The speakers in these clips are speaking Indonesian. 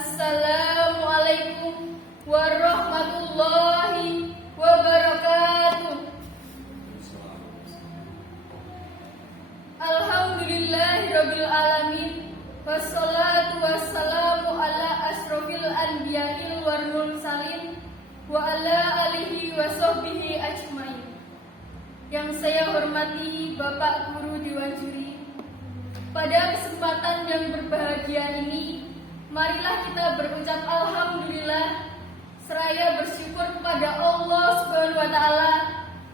Assalamualaikum warahmatullahi wabarakatuh. Alhamdulillahirabbil alamin. Wassalatu wassalamu ala asrofil anbiya'il wal mursalin wa ala alihi wa sahbihi ajmain. Yang saya hormati Bapak Guru Dewan Juri, pada kesempatan yang berbahagia ini, marilah kita berucap alhamdulillah seraya bersyukur kepada Allah Subhanahu wa taala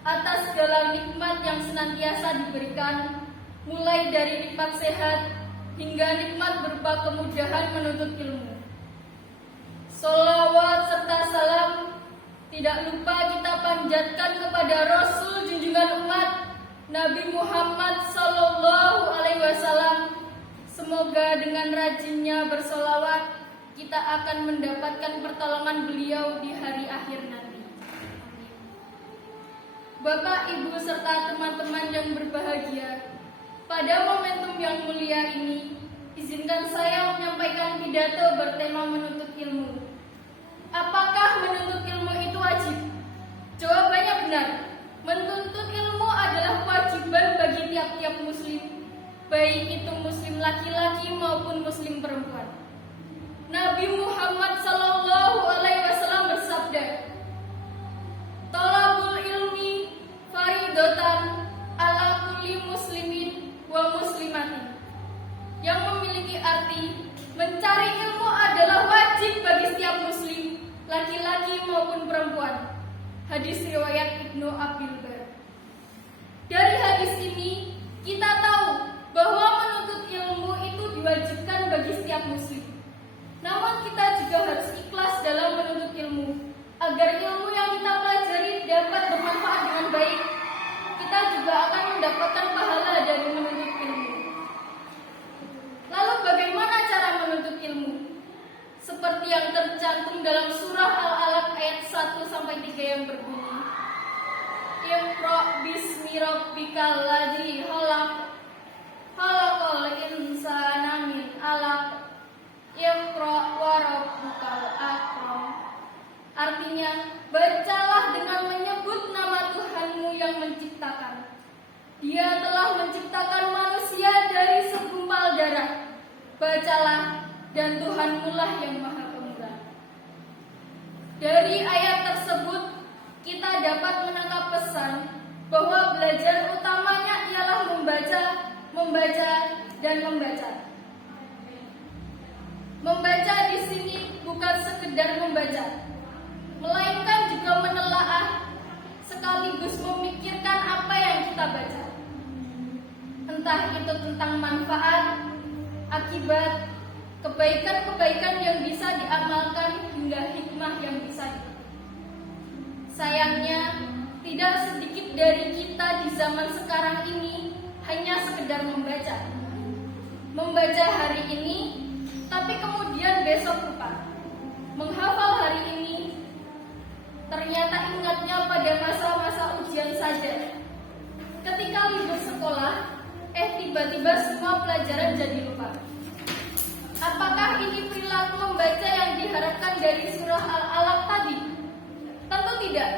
atas segala nikmat yang senantiasa diberikan, mulai dari nikmat sehat hingga nikmat berupa kemudahan menuntut ilmu. Sholawat serta salam tidak lupa kita panjatkan kepada Rasul junjungan umat Nabi Muhammad sallallahu alaihi wasallam. Semoga dengan rajinnya bersolawat kita akan mendapatkan pertolongan beliau di hari akhir nanti. Bapak, Ibu serta teman-teman yang berbahagia, pada momentum yang mulia ini, izinkan saya menyampaikan pidato bertema menuntut ilmu. Apakah menuntut ilmu itu wajib? Jawabannya benar. Menuntut ilmu adalah kewajiban bagi tiap-tiap muslim, baik itu muslim laki-laki maupun muslim perempuan. Nabi Muhammad sallallahu alaihi wasallam bersabda, "Thalabul ilmi faridatan ala kulli muslimin wa muslimatin." Yang memiliki arti mencari ilmu adalah wajib bagi setiap muslim, laki-laki maupun perempuan. Hadis riwayat Ibnu Abil Bar. Dari hadis ini kita tahu bahwa menuntut ilmu itu diwajibkan bagi setiap muslim. Namun kita juga harus ikhlas dalam menuntut ilmu, agar ilmu yang kita pelajari dapat bermanfaat dengan baik. Kita juga akan mendapatkan pahala dari menuntut ilmu. Lalu bagaimana cara menuntut ilmu? Seperti yang tercantum dalam surah Al-Alaq ayat 1-3 yang berbunyi, Iqra bismi rabbikal ladzi khalaq, khalaqal insana min 'alaq, Iqra wa rabbukal akram. Artinya, bacalah dengan menyebut nama Tuhanmu yang menciptakan. Dia telah menciptakan manusia dari segumpal darah. Bacalah, dan Tuhanmu lah yang Maha Pemurah. Dari ayat tersebut kita dapat menangkap pesan bahwa belajar utamanya ialah membaca, dan membaca. Membaca di sini bukan sekedar membaca, melainkan juga menelaah sekaligus memikirkan apa yang kita baca. Entah itu tentang manfaat, akibat, kebaikan-kebaikan yang bisa diamalkan hingga hikmah yang bisa dipetik. Sayangnya, tidak sedikit dari kita di zaman sekarang ini hanya sekedar membaca. Membaca hari ini, tapi kemudian besok lupa. Menghafal hari ini, ternyata ingatnya pada masa-masa ujian saja. Ketika libur sekolah, tiba-tiba semua pelajaran jadi lupa. Apakah ini perilaku membaca yang diharapkan dari surah Al-Alaq tadi? Tentu tidak.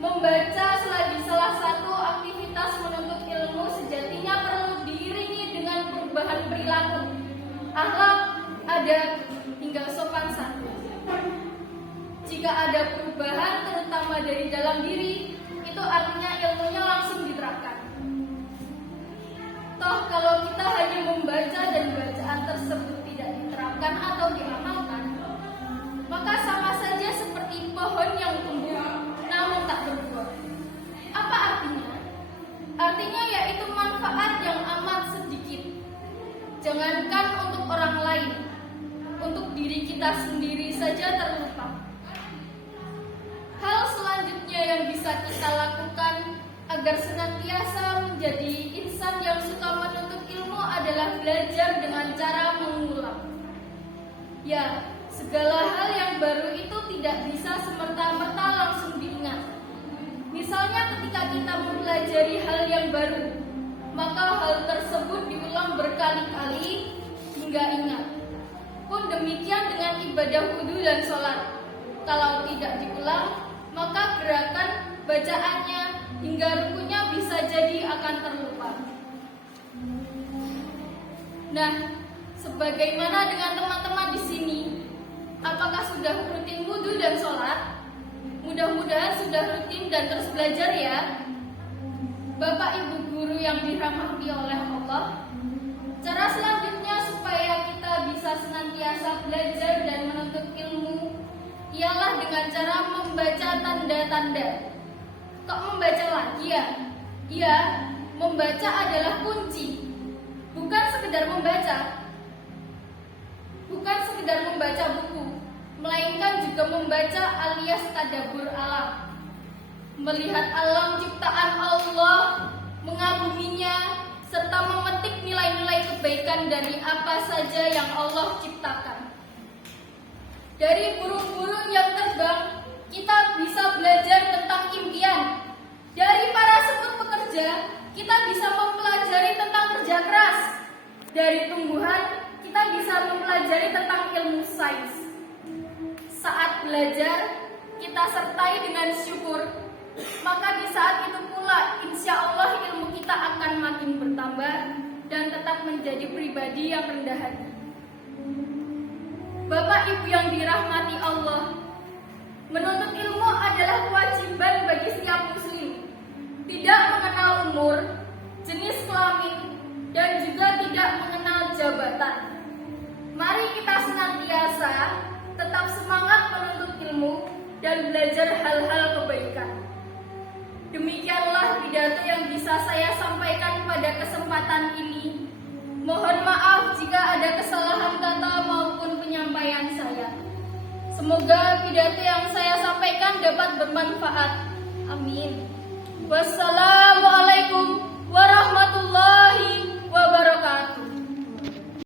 Membaca selagi salah satu aktivitas menuntut ilmu sejatinya perlu diiringi dengan perubahan perilaku, akhlak, adab, hingga sopan santun. Jika ada perubahan terutama dari dalam diri, itu artinya ilmunya langsung diterapkan. Toh kalau kita hanya membaca dan bacaan tersebut tidak diterapkan atau diamalkan, maka sama saja seperti pohon yang tumbuh namun tak berbuah. Apa artinya? Artinya yaitu manfaat yang amat sedikit. Jangankan untuk orang lain, untuk diri kita sendiri saja terlupa. Hal selanjutnya yang bisa kita lakukan agar senantiasa menjadi insan yang suka menuntut ilmu adalah belajar dengan cara mengulang. Ya, segala hal yang baru itu tidak bisa semerta-merta langsung diingat. Misalnya ketika kita mempelajari hal yang baru, maka hal tersebut diulang berkali-kali hingga ingat. Pun pun demikian dengan ibadah wudhu dan sholat. Kalau tidak diulang, maka gerakan bacaannya hingga rukunya bisa jadi akan terlupa. Nah, sebagaimana dengan teman-teman di sini, apakah sudah rutin wudhu dan sholat? Mudah-mudahan sudah rutin dan terus belajar ya. Bapak Ibu guru yang dirahmati oleh Allah, cara selanjutnya supaya kita bisa senantiasa belajar dan menuntut ilmu ialah dengan cara membaca tanda-tanda. Kok membaca lagi ya? Iya, membaca adalah kunci. Bukan sekedar membaca. Bukan sekedar membaca buku, melainkan juga membaca alias tadabbur alam. Melihat alam ciptaan Allah, mengaguminya, serta memetik nilai-nilai kebaikan dari apa saja yang Allah ciptakan. Dari burung-burung yang terbang, kita bisa belajar tentang impian. Dari para sebut pekerja, kita bisa mempelajari tentang kerja keras. Dari tumbuhan, kita bisa mempelajari tentang ilmu sains. Saat belajar, kita sertai dengan syukur. Maka di saat itu pula, insya Allah ilmu kita akan makin bertambah dan tetap menjadi pribadi yang rendah hati. Bapak Ibu yang dirahmati Allah, menuntut ilmu adalah kewajiban bagi setiap muslim. Tidak mengenal umur, jenis kelamin, dan juga tidak mengenal jabatan. Mari kita senantiasa tetap semangat menuntut ilmu dan belajar hal-hal kebaikan. Demikianlah pidato yang bisa saya sampaikan pada kesempatan ini. Mohon maaf jika ada kesalahan kata maupun penyampaian saya. Semoga pidato yang saya sampaikan dapat bermanfaat. Amin. Wassalam.